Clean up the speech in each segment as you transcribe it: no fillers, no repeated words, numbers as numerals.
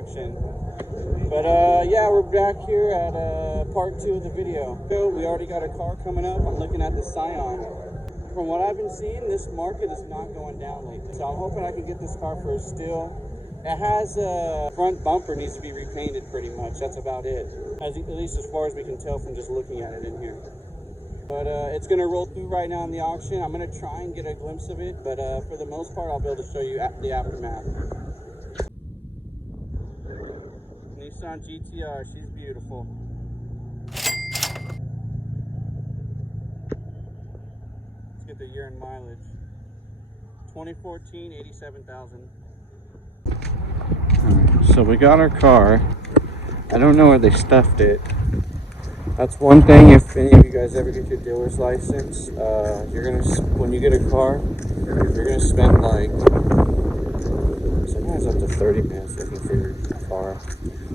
auction. But yeah, we're back here at part 2 of the video. So we already got a car coming up. I'm looking at the Scion. From what I've been seeing, this market is not going down lately. So I'm hoping I can get this car for a steal. It has a front bumper needs to be repainted pretty much. That's about it. At least as far as we can tell from just looking at it in here. But it's going to roll through right now in the auction. I'm going to try and get a glimpse of it. But for the most part, I'll be able to show you the aftermath. Nissan GTR, she's beautiful. Let's get the year and mileage. 2014, 87,000. So we got our car. I don't know where they stuffed it. That's one thing. If any of you guys ever get your dealer's license, when you get a car, you're gonna spend like sometimes up to 30 minutes looking for your car.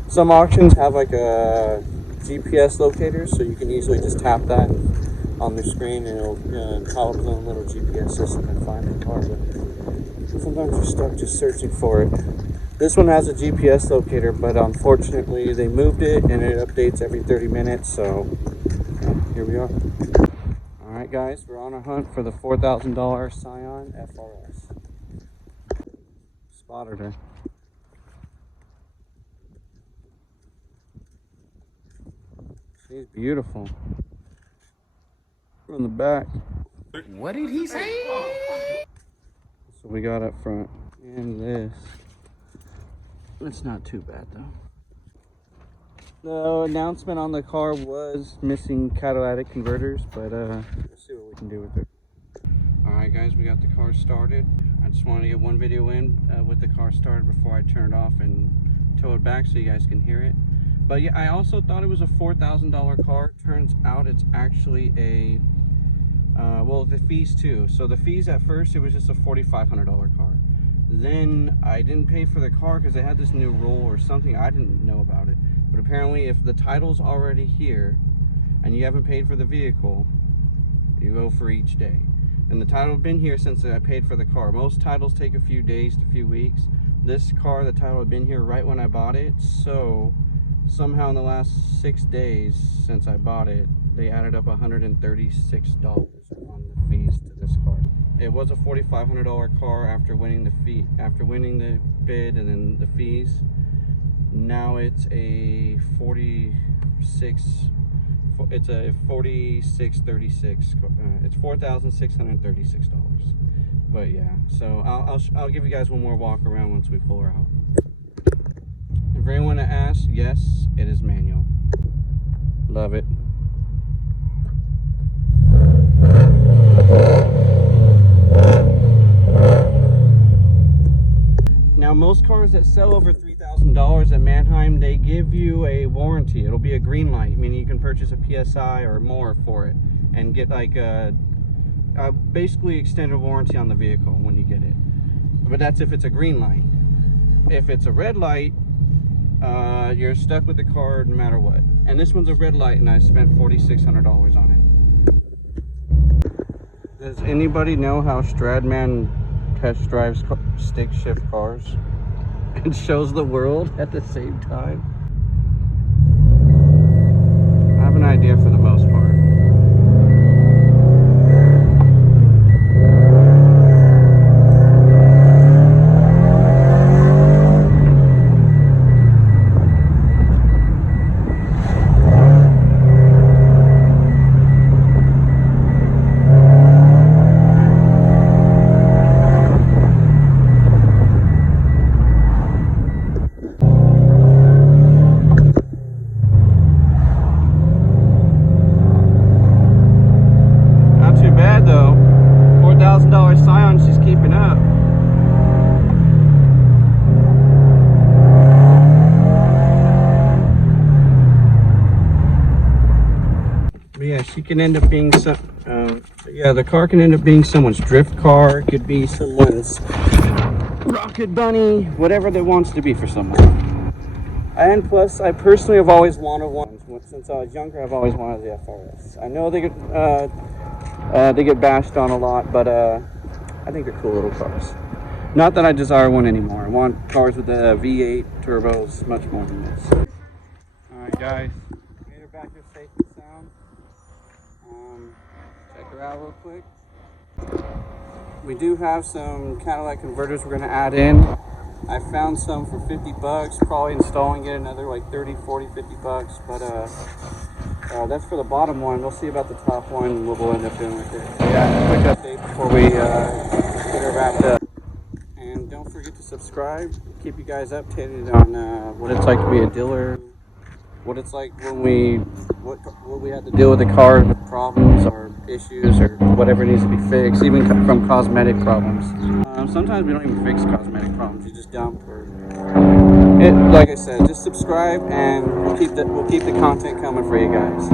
Some auctions have like a GPS locator, so you can easily just tap that on the screen and it'll call up its own little GPS system and find the car. But sometimes you're stuck just searching for it. This one has a GPS locator, but unfortunately they moved it and it updates every 30 minutes, so yeah, here we are. Alright guys, we're on a hunt for the $4,000 SCION FRS. Spotted her. She's beautiful. From the back. What did he say? So we got up front. And this. It's not too bad though. The announcement on the car was missing catalytic converters, but we'll see what we can do with it. Alright guys, we got the car started. I just wanted to get one video in with the car started before I turn it off and tow it back so you guys can hear it. But yeah, I also thought it was a $4,000 car. Turns out it's actually a, well, the fees too. So the fees at first, it was just a $4,500 car. Then I didn't pay for the car because they had this new rule or something. I didn't know about it. But apparently if the title's already here and you haven't paid for the vehicle, you go for each day. And the title had been here since I paid for the car. Most titles take a few days to a few weeks. This car, the title had been here right when I bought it. So somehow in the last 6 days since I bought it, they added up $136 on the fees to this car. It was a $4,500 car after winning the bid and then the fees. Now it's a $4636. It's $4,636. But yeah, so I'll give you guys one more walk around once we pull her out. For anyone that asks, yes, it is manual. Love it. Now most cars that sell over $3,000 at Manheim, they give you a warranty. It'll be a green light, meaning you can purchase a PSI or more for it and get like a basically extended warranty on the vehicle when you get it. But that's if it's a green light. If it's a red light, you're stuck with the car no matter what. And this one's a red light and I spent $4,600 on it. Does anybody know how Stradman test drives stick shift cars and shows the world at the same time? I have an idea for the most part. $4,000 Scion, she's keeping up. But yeah, she can end up being some. Yeah, the car can end up being someone's drift car. It could be someone's rocket bunny, whatever they wants to be for someone. And plus, I personally have always wanted one. Since I was younger, I've always wanted the FRS. I know they get bashed on a lot, but I think they're cool little cars. Not that I desire one anymore. I want cars with the V8 turbos much more than this. Alright guys, made her back here safe and sound. Check her out real quick. We do have some Cadillac converters we're going to add in. I found some for 50 bucks, probably installing it another like 30, 40, 50 bucks, but that's for the bottom one. We'll see about the top one, what we'll end up doing with it. So yeah, quick update before we get her wrapped up. And don't forget to subscribe, keep you guys updated on what it's like to be a dealer, what it's like when what we had to deal with the car with problems or issues or whatever needs to be fixed, even from cosmetic problems. Sometimes we don't even fix cosmetic problems, you just dump or like I said, just subscribe and we'll keep the content coming for you guys.